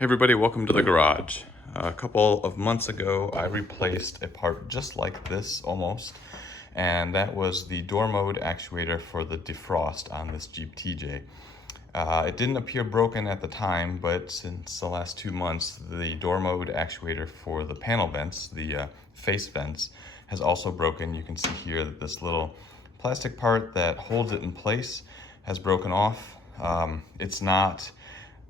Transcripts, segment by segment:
Hey everybody, welcome to the garage. A couple of months ago, I replaced a part just like this almost, and that was the door mode actuator for the defrost on this Jeep TJ. It didn't appear broken at the time, but since the last 2 months, the door mode actuator for the panel vents, the face vents, has also broken. You can see here that this little plastic part that holds it in place has broken off. It's not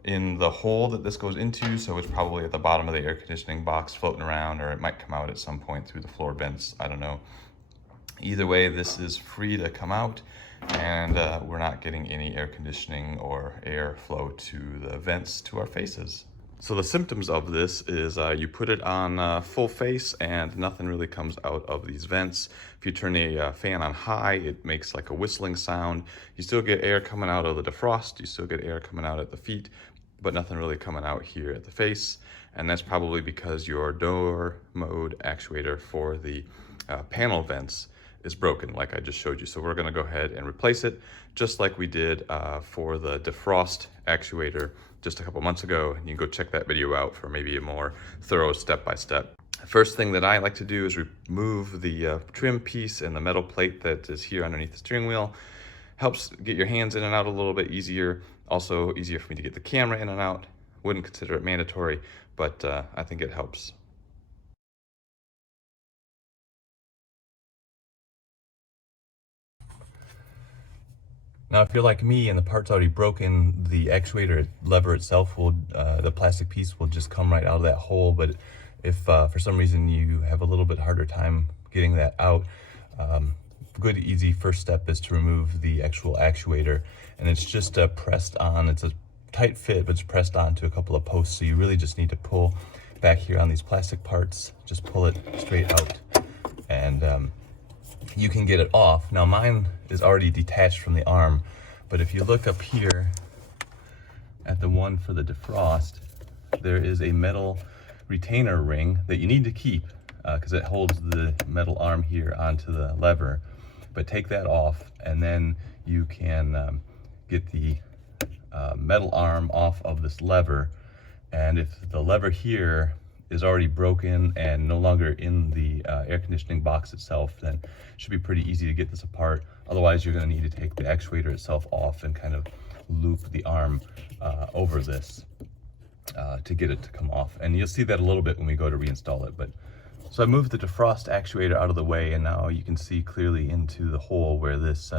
in the hole that this goes into, so it's probably at the bottom of the air conditioning box floating around, or it might come out at some point through the floor vents, I don't know. Either way, this is free to come out, and we're not getting any air conditioning or air flow to the vents to our faces. So the symptoms of this is you put it on full face and nothing really comes out of these vents. If you turn the fan on high, it makes like a whistling sound. You still get air coming out of the defrost, you still get air coming out at the feet, but nothing really coming out here at the face. And that's probably because your door mode actuator for the panel vents is broken, like I just showed you. So we're gonna go ahead and replace it, just like we did for the defrost actuator just a couple months ago. You can go check that video out for maybe a more thorough step-by-step. First thing that I like to do is remove the trim piece and the metal plate that is here underneath the steering wheel. Helps get your hands in and out a little bit easier. Also easier for me to get the camera in and out. Wouldn't consider it mandatory, but I think it helps. Now, if you're like me and the part's already broken, the actuator lever itself will, the plastic piece will just come right out of that hole. But if for some reason you have a little bit harder time getting that out, good, easy first step is to remove the actual actuator. And it's just pressed on. It's a tight fit, but it's pressed onto a couple of posts. So you really just need to pull back here on these plastic parts, just pull it straight out. And you can get it off. Now mine is already detached from the arm, but if you look up here at the one for the defrost, there is a metal retainer ring that you need to keep because it holds the metal arm here onto the lever. But take that off, and then you can get the metal arm off of this lever. And if the lever here is already broken and no longer in the air conditioning box itself, then it should be pretty easy to get this apart. Otherwise, you're going to need to take the actuator itself off and kind of loop the arm over this to get it to come off. And you'll see that a little bit when we go to reinstall it. But so I moved the defrost actuator out of the way, and now you can see clearly into the hole where this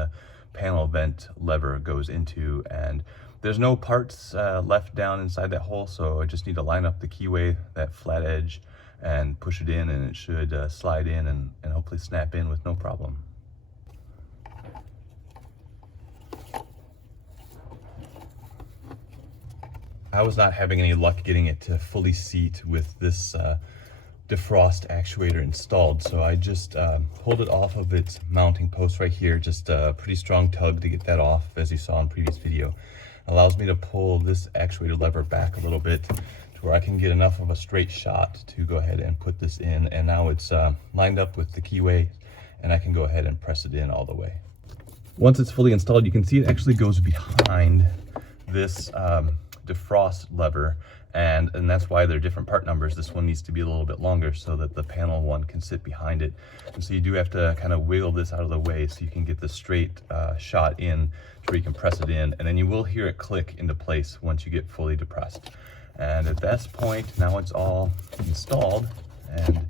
panel vent lever goes into. And there's no parts left down inside that hole, so I just need to line up the keyway, that flat edge, and push it in, and it should slide in and hopefully snap in with no problem. I was not having any luck getting it to fully seat with this defrost actuator installed, so I just pulled it off of its mounting post right here. Just a pretty strong tug to get that off, as you saw in previous video. Allows me to pull this actuator lever back a little bit to where I can get enough of a straight shot to go ahead and put this in. And now it's lined up with the keyway, and I can go ahead and press it in all the way. Once it's fully installed, you can see it actually goes behind this defrost lever, and that's why they're different part numbers. This one needs to be a little bit longer so that the panel one can sit behind it. And so you do have to kind of wiggle this out of the way so you can get the straight shot in to where you can press it in, and then you will hear it click into place once you get fully depressed. And at this point, now it's all installed, and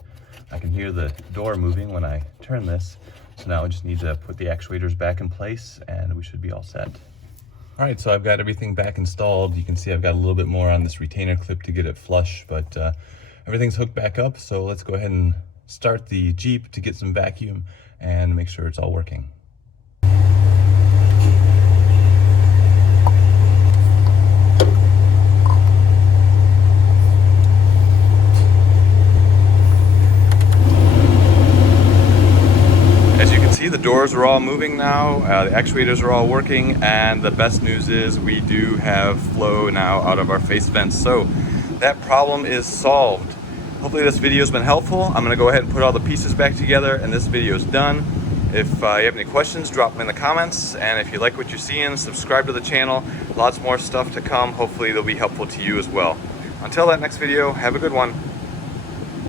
I can hear the door moving when I turn this. So now I just need to put the actuators back in place, and we should be all set. All right, so I've got everything back installed. You can see I've got a little bit more on this retainer clip to get it flush, but everything's hooked back up. So let's go ahead and start the Jeep to get some vacuum and make sure it's all working. The doors are all moving now, the actuators are all working, and the best news is we do have flow now out of our face vents. So that problem is solved. Hopefully this video has been helpful. I'm going to go ahead and put all the pieces back together, and this video is done. If you have any questions, drop them in the comments, and if you like what you're seeing, subscribe to the channel. Lots more stuff to come. Hopefully they'll be helpful to you as well. Until that next video, have a good one.